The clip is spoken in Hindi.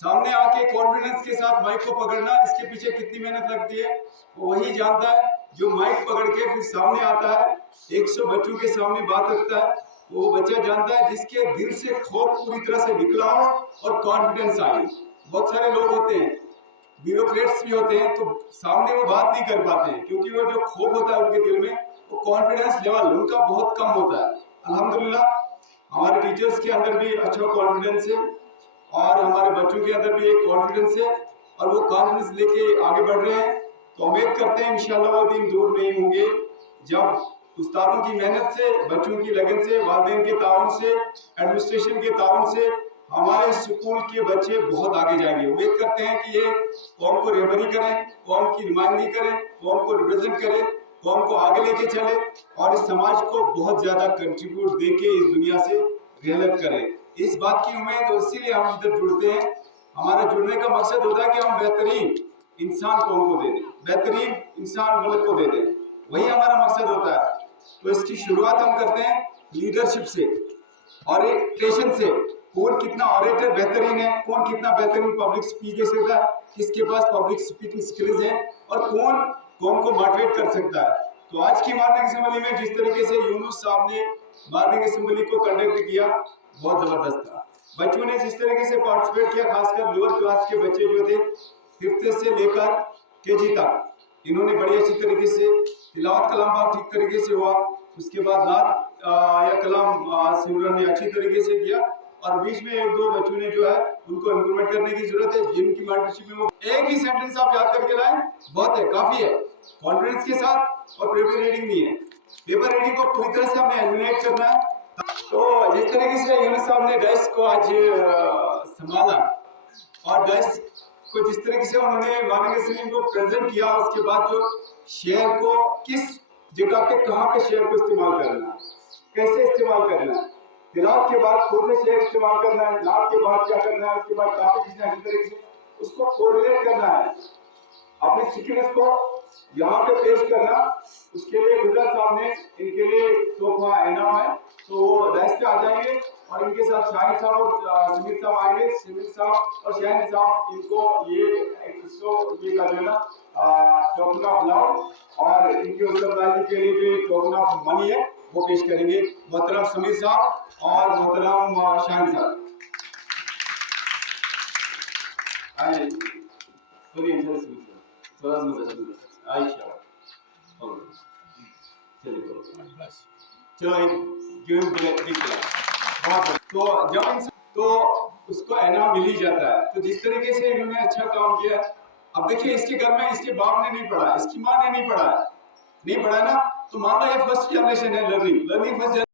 सामने आके कॉन्फिडेंस के साथ माइक को पकड़ना, इसके पीछे कितनी मेहनत लगती है वो वही जानता है जो माइक पकड़ के फिर सामने आता है, 100 बच्चों के सामने बात रखता है। वो बच्चा जानता है जिसके दिल से खौफ पूरी तरह से निकला हो और कॉन्फिडेंस आए। बहुत सारे लोग होते हैं, ब्यूरोक्रेट्स भी होते हैं, तो सामने वो बात नहीं कर पाते हैं क्योंकि वो जो खौफ होता है उनके दिल में, वो कॉन्फिडेंस लेवल उनका बहुत कम होता है। अल्हम्दुलिल्लाह हमारे टीचर्स के अंदर भी अच्छा कॉन्फिडेंस है और हमारे बच्चों के अंदर भी एक कॉन्फिडेंस है और वो कॉन्फिडेंस लेके आगे बढ़ रहे हैं। तो उम्मीद करते हैं इंशाल्लाह वो दिन दूर नहीं होंगे जब उस्तादों की मेहनत से, बच्चों की लगन से, वालिदैन के ताउन से, एडमिनिस्ट्रेशन के ताउन से हमारे स्कूल के बच्चे बहुत आगे जाएंगे। उम्मीद करते हैं कि ये कौम को रहबरी करें, कौम की नुमाइंदगी करें, कौम को रिप्रेजेंट करें, कौम को आगे लेके चले और इस समाज को बहुत ज्यादा कंट्रीब्यूट देके इस दुनिया से रहलत करें। इस बात की उम्मीद, इसीलिए हम इधर जुड़ते हैं। हमारा जुड़ने का मकसद होता है कि हम बेहतरीन इंसान कौम को दे दें, बेहतरीन इंसान मुल्क को दे दें, वही हमारा मकसद होता है। तो इसकी शुरुआत हम करते हैं लीडरशिप से, ऑरेटेशन से। कौन कितना ऑरेटर बेहतरीन है, कौन कितना बेहतरीन पब्लिक स्पीच दे सकता है, किसके पास पब्लिक स्पीकिंग स्किल्स हैं और कौन कौम को मोटिवेट कर सकता है। तो आज की मॉर्निंग असेंबली में जिस तरीके से यूनुस साहब ने मॉर्निंग असेंबली को कंडक्ट किया बहुत जबरदस्त था। बच्चों ने जिस तरीके से पार्टिसिपेट किया, खासकर लोअर क्लास के बच्चे जो थे 5th से लेकर केजी तक, इन्होंने बड़ी अच्छी तरीके से तिलावत कलाम पाक ठीक तरीके से हुआ। उसके बाद नात या कलाम सिमरन ने अच्छी तरीके से किया और बीच में 1-2 बच्चों ने जो है उनको इम्प्रूवमेंट करने की जरूरत है। जिनकी मेंटरशिप में वो एक ही सेंटेंस आप याद करके लाएं, बहुत है, काफी है, कॉन्फिडेंस के साथ। और पेपर रीडिंग नहीं है, पेपर रीडिंग को पूरी तरह से हमने एलिमिनेट करना है। तो जिस तरीके से यूनुस साहब ने डाइस को आज संभाला और डाइस को जिस तरीके से उन्होंने मॉर्निंग असेंबली को प्रेजेंट किया, उसके बाद जो शेयर को किस जगह पे कहाँ पे शेयर को इस्तेमाल करना, कैसे इस्तेमाल करना है, तिलावत के बाद खुद से शेयर इस्तेमाल करना है, नात के बाद क्या करना है, उसके बाद काफी चीजें अच्छी तरीके से उसको कोरिलेट करना है, अपनी स्किल्स को यहाँ पे पेश करना। उसके लिए गुजरात साहब ने इनके लिए तोहफा इनाम है, तो वो डाइस पे आ जाएंगे और इनके साथ शाहिद साहब और सिमित साहब आएंगे। सिमित साहब और शाहिद साहब इनको ये ये कर देना टोकन ऑफ लव और इनकी उत्तरदायित्व के लिए जो टोकन ऑफ मनी है वो पेश करेंगे मोहतरम समीर साहब और मोहतरम शाहिद साहब। आइए तो जब तो उसको इनाम मिल ही जाता है। तो जिस तरीके से इन्होंने अच्छा काम किया, अब देखिए इसके घर में इसके बाप ने नहीं पढ़ा, इसकी माँ ने नहीं पढ़ा है, नहीं पढ़ा ना, तो मान लो ये फर्स्ट जनरेशन है लर्निंग फर्स्ट